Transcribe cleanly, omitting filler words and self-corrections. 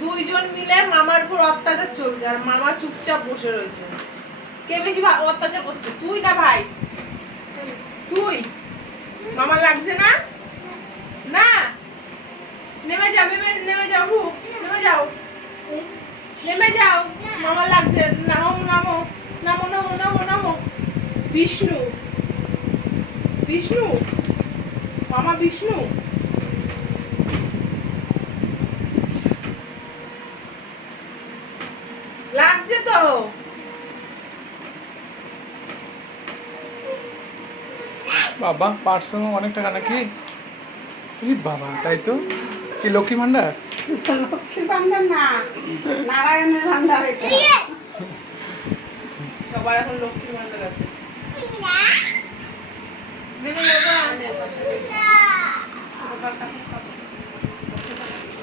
দুইজন মিলে মামার উপর অত্যাচার চলছে আর মামা চুপচাপ বসে রয়েছে। কে বেশি অত্যাচার করছে, তুই না ভাই? তুই। মামা লাগছে না? না, নেমে যাও, নেমে যাও, নেমে যাও, নেমে যাও। মামা লাগছে। নামো নামো নামো নামো নামো নামো। বিষ্ণু, বিষ্ণু, মামা বিষ্ণু। লাগছে তো। বাবা পার্সোনাল অনেক টাকা নাকি? বাবা তাই তো। কি লক্ষ্মী ভান্ডার? লক্ষ্মী ভান্ডার না, নারায়ণের ভান্ডার এটা। সবার এখন লক্ষ্মী ভান্ডার আছে। নেমে যাবা।